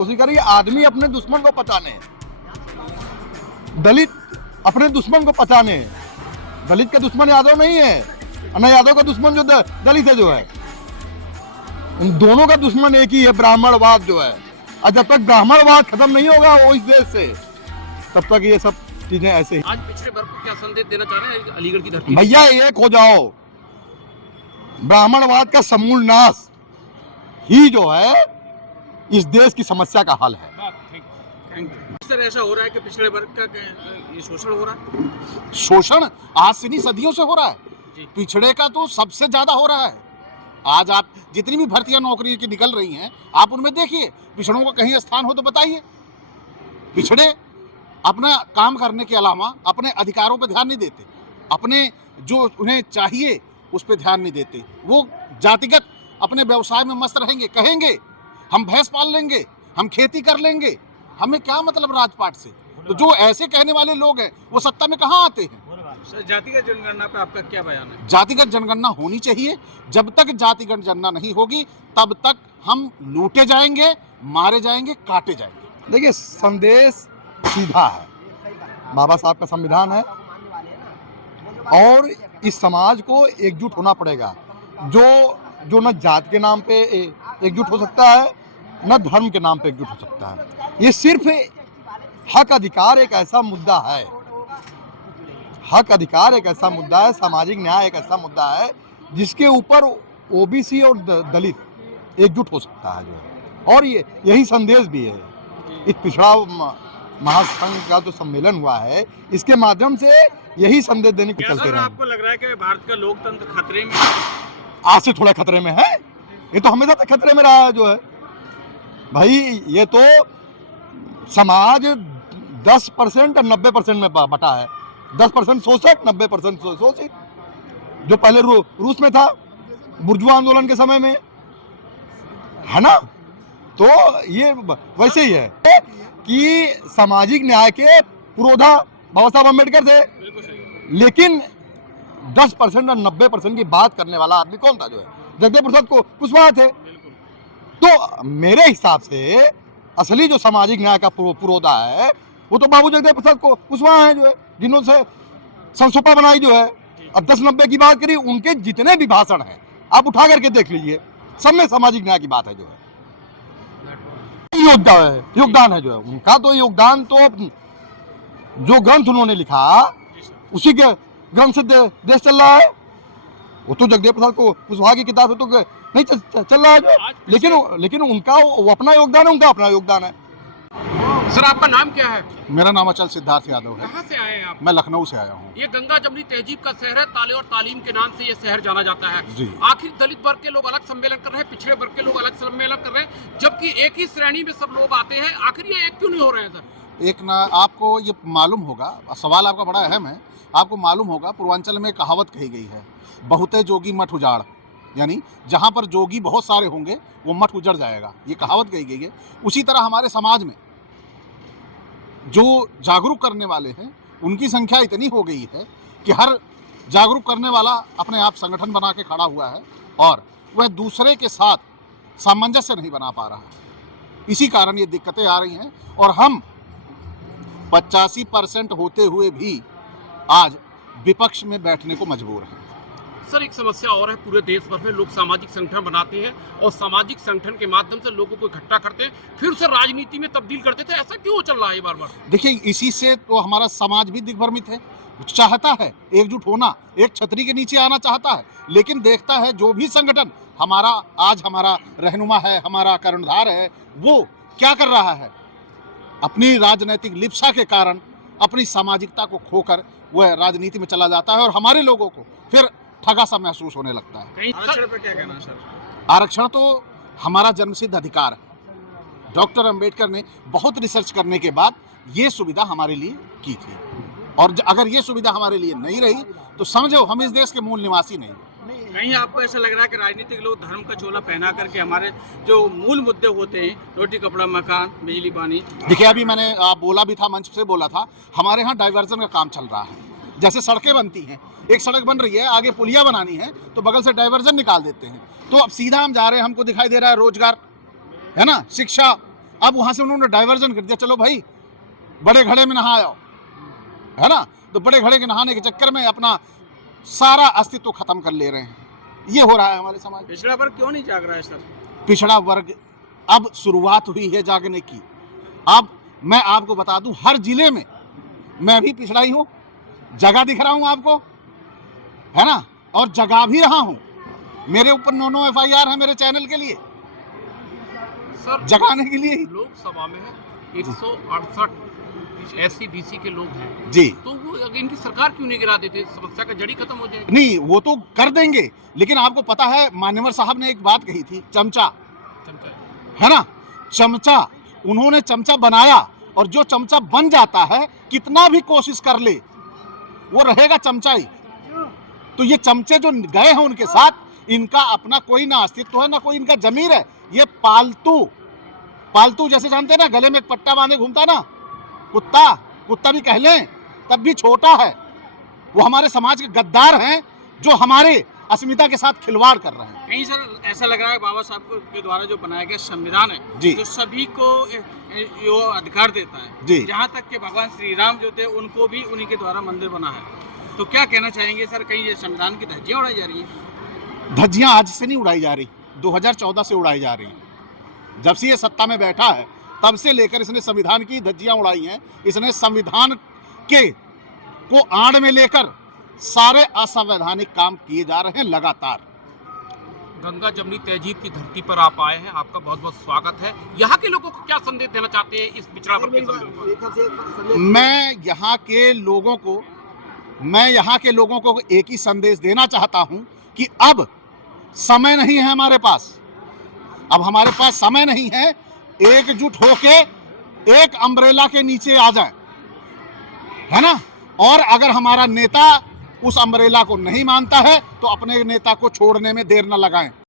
कोशिश करिए आदमी अपने दुश्मन को पहचाने, दलित अपने दुश्मन को पहचाने। दलित का दुश्मन यादव नहीं है, न यादव का दुश्मन जो दलित है जो है, इन दोनों का दुश्मन एक ही है, ब्राह्मणवाद जो है। और जब तक ब्राह्मणवाद खत्म नहीं होगा वो इस देश से, तब तक ये सब चीजें ऐसे ही। आज पिछड़े वर्ग को क्या संदेश देना चाह रहे हैं अलीगढ़ की धरती? भैया एक हो जाओ, ब्राह्मणवाद का समूल नाश ही जो है इस देश की समस्या का हल है। सर ऐसा हो रहा है कि पिछड़े वर्ग का ये शोषण हो रहा है? शोषण आज से नहीं सदियों से हो रहा है। पिछड़े का तो सबसे ज्यादा हो रहा है। आज आप जितनी भी भर्तियां नौकरी की निकल रही हैं, आप उनमें देखिए पिछड़ों का कहीं स्थान हो तो बताइए। पिछड़े अपना काम करने के अलावा अपने अधिकारों पर ध्यान नहीं देते, अपने जो उन्हें चाहिए उस पर ध्यान नहीं देते। वो जातिगत अपने व्यवसाय में मस्त रहेंगे, कहेंगे हम भैंस पाल लेंगे, हम खेती कर लेंगे, हमें क्या मतलब राजपाट से। तो जो ऐसे कहने वाले लोग हैं वो सत्ता में कहाँ आते हैं? सर जातिगत जनगणना पे आपका क्या बयान है? जातिगत जनगणना होनी चाहिए। जब तक जातिगत जनगणना नहीं होगी तब तक हम लूटे जाएंगे, मारे जाएंगे, काटे जाएंगे। देखिए संदेश सीधा है, बाबा साहब का संविधान है और इस समाज को एकजुट होना पड़ेगा। जो न जात के नाम पे एकजुट हो सकता है, न धर्म के नाम पे एकजुट हो सकता है। ये सिर्फ हक अधिकार एक ऐसा मुद्दा है, हक अधिकार एक ऐसा मुद्दा है, सामाजिक न्याय एक ऐसा मुद्दा है जिसके ऊपर ओबीसी और दलित एकजुट हो सकता है जो है। और ये यही संदेश भी है इस पिछड़ा महासंघ का जो सम्मेलन हुआ है, इसके माध्यम से यही संदेश देने को चलते रहे। आपको लग रहा है कि भारत का लोकतंत्र खतरे में? आज से थोड़ा खतरे में है, ये तो हमेशा तक खतरे में रहा है जो है भाई। ये तो समाज 10% और 90% में बटा है। 10% शोषक, 90% शोषित, जो पहले रूस में था बुर्जुआ आंदोलन के समय में, है ना। तो ये वैसे ही है कि सामाजिक न्याय के पुरोधा बाबा साहब अम्बेडकर थे, लेकिन 10% और 90% की बात करने वाला आदमी कौन था जो है? जगदेव प्रसाद को कुशवाहा थे। तो मेरे हिसाब से असली जो सामाजिक न्याय का पुरोधा है वो तो बाबू जगदेव प्रसाद को कुशवाहा है जो है, जिन्होंने संसोपा बनाई जो है। अब 10-90 की बात करी, उनके जितने भी भाषण हैं आप उठा करके देख लीजिए, सब में सामाजिक न्याय की बात है जो है। योगदान है जो है उनका। तो योगदान तो जो ग्रंथ उन्होंने लिखा उसी के ग्रंथ से देश चल रहा है। वो तो जगदेव प्रसाद को कुशवाहा की किताब से तो नहीं चल रहा है, लेकिन उनका वो अपना योगदान है, उनका अपना योगदान है। सर आपका नाम क्या है? मेरा नाम अचल सिद्धार्थ यादव है। कहाँ से आए हैं आप? मैं लखनऊ से आया हूँ। ये गंगा जमुनी तहजीब का शहर है, ताले और तालीम के नाम से ये शहर जाना जाता है जी। आखिर दलित वर्ग के लोग अलग सम्मेलन कर रहे हैं, पिछड़े वर्ग के लोग अलग सम्मेलन कर रहे हैं, जबकि एक ही श्रेणी में सब लोग आते हैं। आखिर ये एक क्यों नहीं हो रहे हैं सर? एक ना आपको ये मालूम होगा, सवाल आपका बड़ा अहम है। आपको मालूम होगा पूर्वांचल में कहावत कही गई है, बहुते जोगी मठ उजाड़, यानी जहाँ पर जोगी बहुत सारे होंगे वो मठ उजड़ जाएगा, ये कहावत कही गई है। उसी तरह हमारे समाज में जो जागरूक करने वाले हैं उनकी संख्या इतनी हो गई है कि हर जागरूक करने वाला अपने आप संगठन बना के खड़ा हुआ है और वह दूसरे के साथ सामंजस्य नहीं बना पा रहा है। इसी कारण ये दिक्कतें आ रही हैं और हम 85% होते हुए भी आज विपक्ष में बैठने को मजबूर हैं। सर एक समस्या और है, पूरे देश भर में लोग सामाजिक संगठन बनाते हैं और सामाजिक संगठन के माध्यम से लोगों को इकट्ठा करते हैं, फिर उसे राजनीति में तब्दील करते थे। ऐसा क्यों चल रहा है बार बार? देखिए इसी से तो हमारा समाज भी दिग्भ्रमित है, चाहता है एकजुट होना, एक छतरी के नीचे आना चाहता है, लेकिन देखता है जो भी संगठन हमारा रहनुमा है, हमारा कर्णधार है, वो क्या कर रहा है, अपनी राजनीतिक लिप्सा के कारण अपनी सामाजिकता को खोकर वह राजनीति में चला जाता है और हमारे लोगों को फिर ठगा सा महसूस होने लगता है। आरक्षण पर क्या कहना है सर? आरक्षण तो हमारा जन्मसिद्ध अधिकार है। डॉक्टर अंबेडकर ने बहुत रिसर्च करने के बाद ये सुविधा हमारे लिए की थी और अगर ये सुविधा हमारे लिए नहीं रही तो समझो हम इस देश के मूल निवासी नहीं। कहीं आपको ऐसा लग रहा है कि राजनीतिक लोग धर्म का चोला पहना करके हमारे जो मूल मुद्दे होते हैं, रोटी कपड़ा मकान बिजली पानी? देखिए अभी मैंने बोला भी था, मंच से बोला था, हमारे यहाँ डाइवर्जन का काम चल रहा है। जैसे सड़कें बनती हैं, एक सड़क बन रही है, आगे पुलिया बनानी है तो बगल से डाइवर्जन निकाल देते हैं, तो अब सीधा हम जा रहे हैं, हमको दिखाई दे रहा है रोजगार, है ना, शिक्षा, अब वहां से उन्होंने डाइवर्जन कर दिया, चलो भाई बड़े घड़े में नहा आओ, है ना। तो बड़े घड़े के नहाने के चक्कर में अपना सारा अस्तित्व खत्म कर ले रहे हैं। ये हो रहा है हमारे समाज। पिछड़ा वर्ग क्यों नहीं जाग रहा है सर? पिछड़ा वर्ग अब शुरुआत हुई है जागने की। अब मैं आपको बता दूं, हर जिले में मैं भी पिछड़ा ही हूं, जगह दिख रहा हूं आपको, है ना, और जगह भी रहा हूं। मेरे ऊपर 9 FIR है मेरे चैनल के लिए, सर जगाने के लिए ही। लोकसभा में है 168 SC BC के लोग हैं जी, तो वो इनकी सरकार क्यों नहीं गिरा देते? समस्या का जड़ी खत्म हो जाएगी। नहीं वो तो कर देंगे, लेकिन आपको पता है मान्यवर साहब ने एक बात कही थी, चमचा, है ना, चमचा, उन्होंने चमचा बनाया, और जो चमचा बन जाता है कितना भी कोशिश कर ले वो रहेगा चमचा ही। तो ये चमचे जो गए हैं उनके साथ, इनका अपना कोई ना अस्तित्व है ना कोई इनका जमीर है। ये पालतू जैसे जानते हैं ना, गले में एक पट्टा बांधे घूमता ना कुत्ता भी कह लें तब भी छोटा है। वो हमारे समाज के गद्दार हैं जो हमारे अस्मिता के साथ खिलवाड़ कर रहे हैं। कहीं सर ऐसा लग रहा है बाबा साहब के द्वारा जो बनाया गया संविधान है जी, जो सभी को यो अधिकार देता है जी, जहाँ तक कि भगवान श्री राम जो थे उनको भी उन्हीं के द्वारा मंदिर बना है। तो क्या कहना चाहेंगे सर, कहीं ये संविधान की धज्जियां उड़ाई जा रही है? धज्जियां आज से नहीं उड़ाई जा रही, 2014 से उड़ाई जा रही हैं। जब से ये सत्ता में बैठा है तब से लेकर इसने संविधान की धज्जियां उड़ाई हैं। इसने संविधान के को आड़ में लेकर सारे असंवैधानिक काम किए जा रहे हैं लगातार। गंगा जमुनी तहजीब की धरती पर आप आए हैं, आपका बहुत बहुत स्वागत है। यहाँ के लोगों को क्या संदेश देना चाहते हैं इस पिछड़ा वर्ग के संदर्भ में? मैं यहाँ के लोगों को एक ही संदेश देना चाहता हूँ कि अब समय नहीं है हमारे पास, अब हमारे पास समय नहीं है। एकजुट होके एक अम्ब्रेला के नीचे आ जाए, है ना, और अगर हमारा नेता उस अम्ब्रेला को नहीं मानता है तो अपने नेता को छोड़ने में देर न लगाएं।